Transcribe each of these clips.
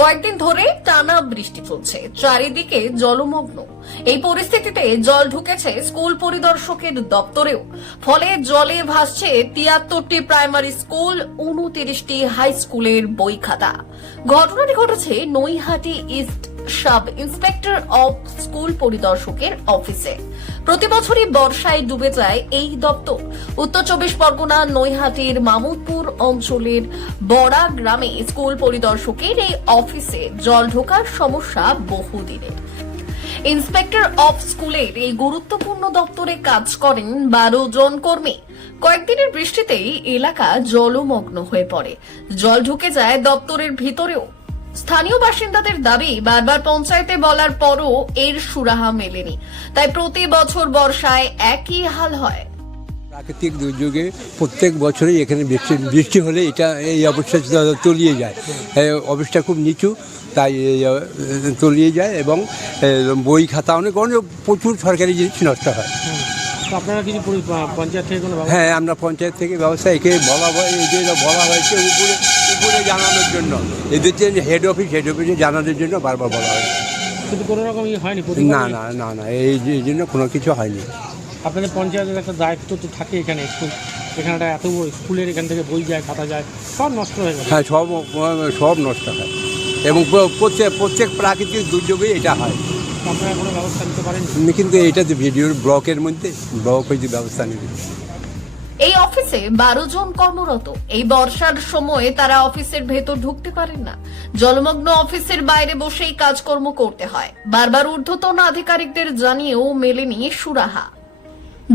কয়েকদিন ধরে টানা বৃষ্টি চলছে, চারিদিকে জলমগ্ন। এই পরিস্থিতিতে জল ঢুকেছে স্কুল পরিদর্শকের দপ্তরেও। ফলে জলে ভাসছে ৭৩টি প্রাইমারি স্কুল, ২৯টি হাই স্কুলের বই খাতা। ঘটনাটি ঘটেছে Naihati east sub inspector of school পরিদর্শকের অফিসে। প্রতি বছরই বর্ষায় ডুবে যায় এই দপ্তর। উত্তর ২৪ পরগনা নৈহাটির মামুদপুর অঞ্চলের বড়া গ্রামে স্কুল পরিদর্শকের এই অফিসে জল ঢোকার সমস্যা বহুদিনের। ইন্সপেক্টর অফ স্কুলের এই গুরুত্বপূর্ণ দপ্তরে কাজ করেন ১২ জন কর্মী। কয়েকদিনের বৃষ্টিতেই এলাকা জলমগ্ন হয়ে পড়ে, জল ঢুকে যায় দপ্তরের ভিতরেও। স্থানীয় বাসিন্দাদের দাবি, বারবার পঞ্চায়েতে বলার পরও এর সুরাহা মেলেনি, তাই প্রতি বছর বর্ষায় একই হাল হয়। প্রাকৃতিক দুর্যোগে প্রত্যেক বছরই এখানে বৃষ্টি হলে এই অবস্থা তলিয়ে যায়। অবস্থা খুব নিচু, তাই তলিয়ে যায় এবং বই খাতা অনেক প্রচুর সরকারি জিনিস নষ্ট হয়। আপনারা কিছু পঞ্চায়েত থেকে কোনো হ্যাঁ, আমরা পঞ্চায়েত থেকে ব্যবস্থা একে বলা হয়েছে উপরে জানানোর জন্য, এদের যে হেড অফিসে জানানোর জন্য বারবার বলা হয়েছে, কিন্তু কোনো রকম হয়নি। না না না না এই জন্য কোনো কিছু হয়নি। আপনাদের পঞ্চায়েতের একটা দায়িত্ব তো থাকে, এখানে এখানটা এত স্কুলের এখান থেকে বই যায়, খাতা যায়, সব নষ্ট হয়ে যায়। হ্যাঁ, সব নষ্ট হয় এবং প্রত্যেক প্রাকৃতিক দুর্যোগেই এটা হয়। আপনারা কোনো ব্যবস্থা নিতে পারেন? কিন্তু এটা তো ভিডিওর ব্লকের মধ্যে ব্লক হয়েছে, ব্যবস্থা নেবে। এই অফিসে ১২ জন কর্মরত। এই বর্ষার সময় তারা অফিসের ভেতর ঢুকতে পারেন না। জলমগ্ন অফিসের বাইরে বসেই কাজকর্ম করতে হয়। বারবার ঊর্ধ্বতন আধিকারিকদের জানিয়েও মেলেনি সুরাহা।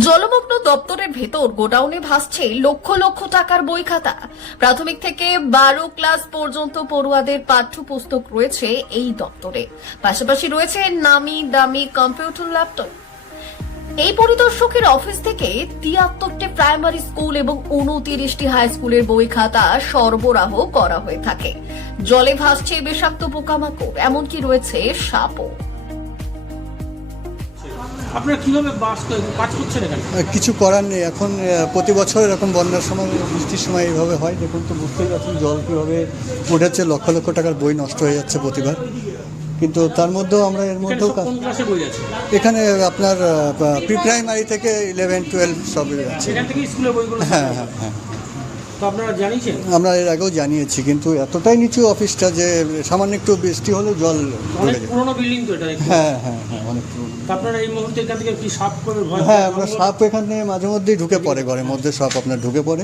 জলমগ্ন দপ্তরের ভেতর গোডাউনে ভাসছে লক্ষ লক্ষ টাকার বই খাতা। প্রাথমিক থেকে ১২ ক্লাস পর্যন্ত পড়ুয়াদের পাঠ্যপুস্তক রয়েছে এই দপ্তরে। পাশাপাশি রয়েছে নামি দামি কম্পিউটার, ল্যাপটপ। এই পরিদর্শকের অফিস থেকে ৭৩টি প্রাইমারি স্কুল এবং ২৯টি হাই স্কুলের বই খাতা সরবরাহ করা হয়ে থাকে। জলে ভাসছে বিষাক্ত পোকামাকড়, এমনকি রয়েছে সাপও। আপনারা কিভাবে কাজ করছেন এখানে? কিছু করার নেই। এখন প্রতি বছর এরকম বন্যার সময়, বৃষ্টির সময় এইভাবে হয়। দেখুন তো, বুঝতেই পারছেন জল কীভাবে উঠেছে, লক্ষ লক্ষ টাকার বই নষ্ট হয়ে যাচ্ছে প্রতিবার। কিন্তু তার মধ্যেও আমরা এর মধ্যেও কোন ক্লাসে বই আছে? এখানে আপনার প্রি প্রাইমারি থেকে 11, 12 সবই আছে। এখান থেকে স্কুলের বইগুলো? হ্যাঁ হ্যাঁ হ্যাঁ, তো আপনারা জানিয়েছেন? আমরা এর আগেও জানিয়েছি, কিন্তু এতটাই নিচু অফিসটা যে সামান্য একটু বৃষ্টি হলে জল অনেক পুরনো বিল্ডিং তো এটা। হ্যাঁ হ্যাঁ হ্যাঁ, অনেক পুরনো। আপনারা এই মুহূর্তে এখান থেকে কি সাপ করে ভয়? হ্যাঁ, আমরা সাপ এখানে মাঝে মধ্যেই ঢুকে পড়ে, ঘরের মধ্যে সাপ আপনার ঢুকে পড়ে,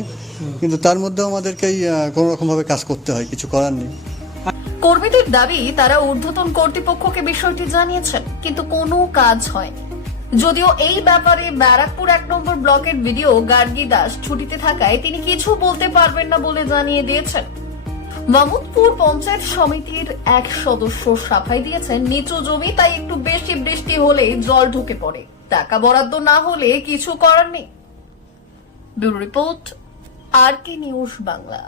কিন্তু তার মধ্যেও আমাদেরকেই কোনো রকমভাবে কাজ করতে হয়, কিছু করার নেই। কর্মীদের দাবি, তারা ঊর্ধ্বতন কর্তৃপক্ষকে বিষয়টি জানিয়েছেন, কিন্তু কোনো কাজ হয়নি। যদিও এই ব্যাপারে ব্যারাকপুর ১ নম্বর ব্লকের ভিডিও গার্গী দাস ছুটিতে থাকায় তিনি কিছু বলতে পারবেন না বলে জানিয়ে দিয়েছেন। মামুদপুর পঞ্চায়েত সমিতির এক সদস্য সাফাই দিয়েছেন, নিচু জমি, তাই একটু বেশি বৃষ্টি হলে জল ঢুকে পড়ে। টাকা বরাদ্দ না হলে কিছু করার নেই। Bureau report, RK news Bangla.